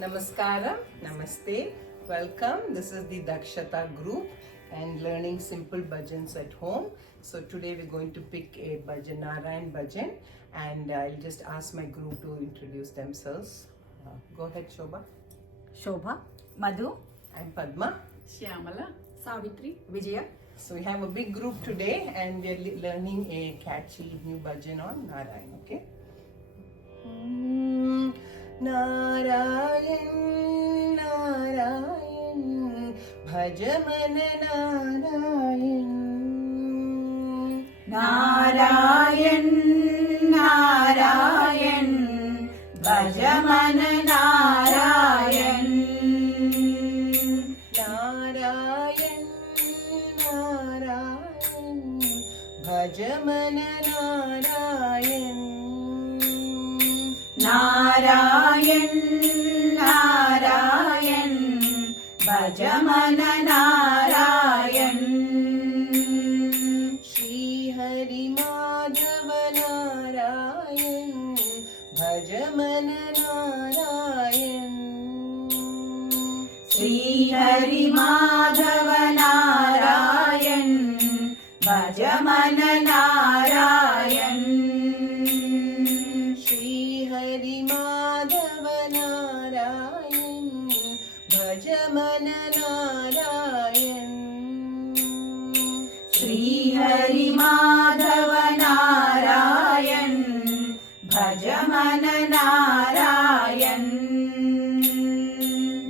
Namaskaram, Namaste, welcome. This is the Dakshata group and learning simple bhajans at home. So today we're going to pick a bhajan, Narayan bhajan, and I'll just ask my group to introduce themselves. Go ahead, Shobha. Shobha, Madhu, I'm Padma. Shyamala, Savitri, Vijaya. So we have a big group today and we're learning a catchy new bhajan on Narayan, okay? Narayan, Narayan, Bhajaman Narayan. Narayan, Narayan, Bhajaman Narayan. Narayan, Narayan, Bhajaman Narayan. Narayan, Narayan, Bhajaman Narayan. Shri Hari Madhava Narayan, Bhajaman Narayan. Sri Hari Madhava Narayan, Bhajaman Narayan. Shri Hari Madhava Narayan, Bhajaman Narayan. Sri Hari Madhava Narayan, Bhajaman Narayan.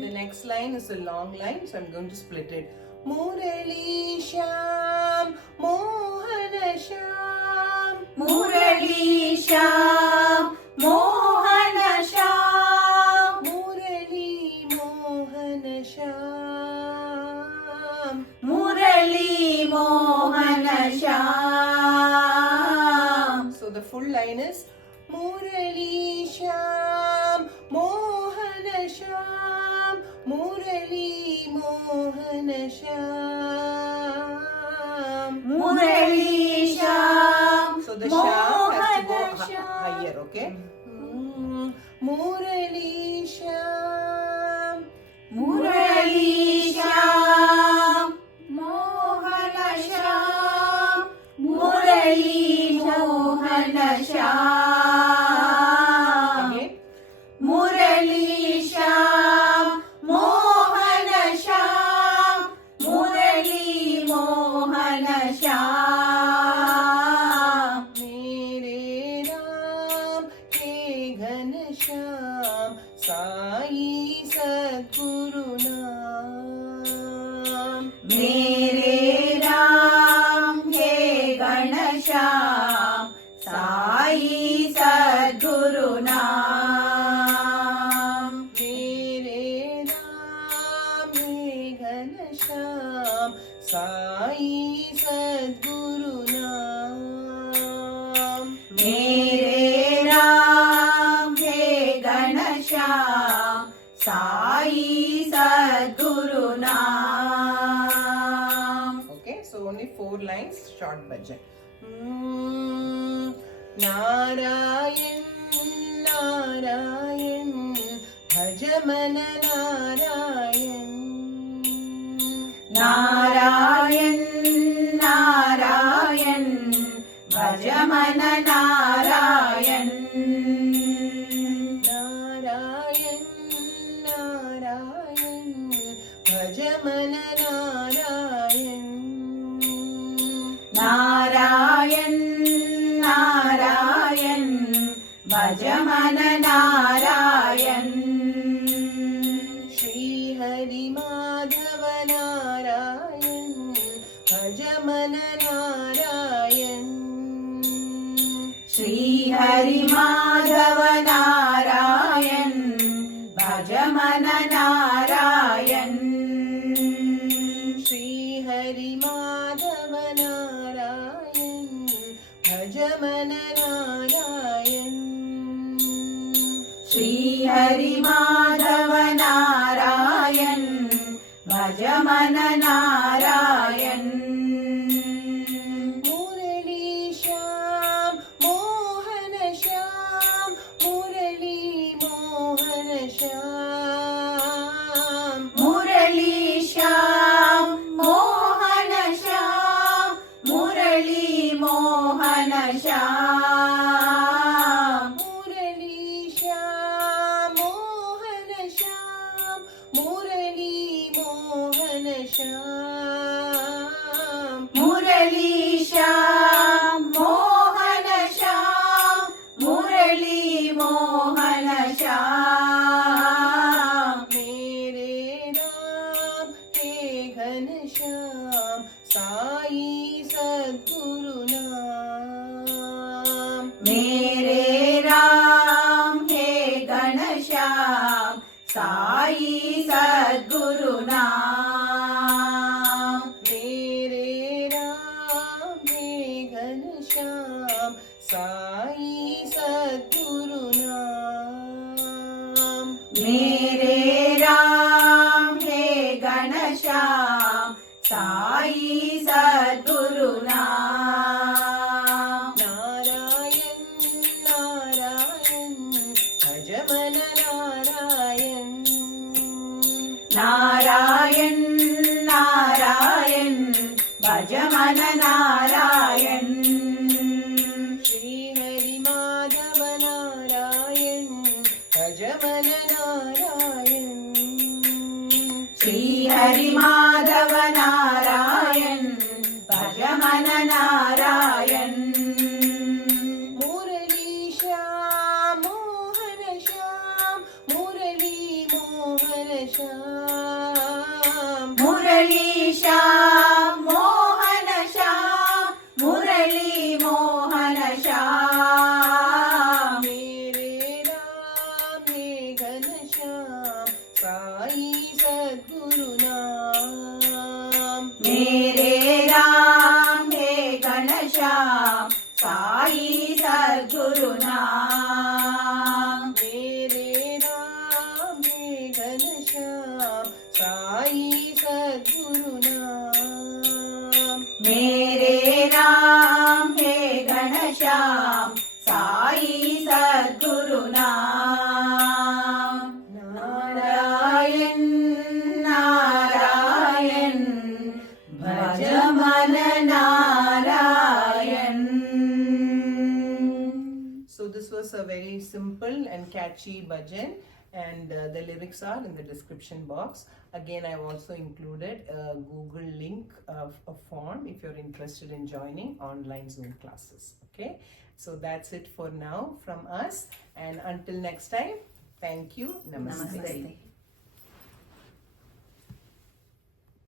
The next line is a long line, so I'm going to split it. Murali Shyam, Mohana Shyam. Murali Shyam, Mohana Shyam. Murali Mohana Shyam. Murali Mohana Shyam. So the full line is Murali Shyam, Mohana Shyam, Murali Mohana Shyam. Murali Shyam, So the Shyam has to go Mohana Shyam. higher, okay? Murali Shyam. Murali Shyam, Mohana Shyam, Murali Mohana Shyam. Again. Murali Shyam, Mohana Shyam, Murali Mohana Shyam. मेरे राम हे घनश्याम साई सद्गुरु नाम. मेरे राम हे घनश्याम साई सद्गुरु नाम. मेरे राम हे घनश्याम साई सद्गुरु नाम. मेरे राम हे घनश्याम साई सद्गुरु नाम. Okay, so only 4 lines, short bhajan. Narayan, Narayan, Bhajaman Narayan. Narayan, Narayan, Bhajaman Narayan. Narayan, Narayan, Bhajaman Narayan. Narayan, Narayan, Bhajaman Narayan. Shri Hari Madhava Narayan, Bhajaman Narayan. Sri Hari Madhava Narayan, Bhajaman Narayan. Shri Hari Madhava Narayan, Bhajaman Narayan. Sri Hari Madhava Narayan, Bhajaman Narayan. Murali Shyam, Mohana Shyam, Murali Mohana Shyam. Sai सद्गुरु नाम मेरे राम हे घनश्याम साई सद्गुरु नाम मेरे राम हे घनश्याम साई सद्गुरु नाम नारायण नारायण भजमन नारायण नारायण नारायण भज मन नारायण श्री हरि माधव नारायण भजमन नारायण श्री हरि माधव नारायण भज मन नारायण मुरली श्याम मोहन श्याम मुरली मोहन श्याम मुरली श्याम मोहन श्याम मुरली मोहन श्याम मेरे राम हे घनश्याम साई सद्गुरु नाम मेरे राम हे घनश्याम साई सद्गुरु नाम मेरे राम हे घनश्याम साई सद्गुरु नाम मेरे राम हे घनश्याम साई सद्गुरु नाम नारायण नारायण भज मन Narayan So this was a very simple and catchy bhajan, and the lyrics are in the description box. Again, I've also included a Google link of a form if you're interested in joining online Zoom classes. Okay, so that's it for now from us, and until next time, thank you. Namaste. Namaste.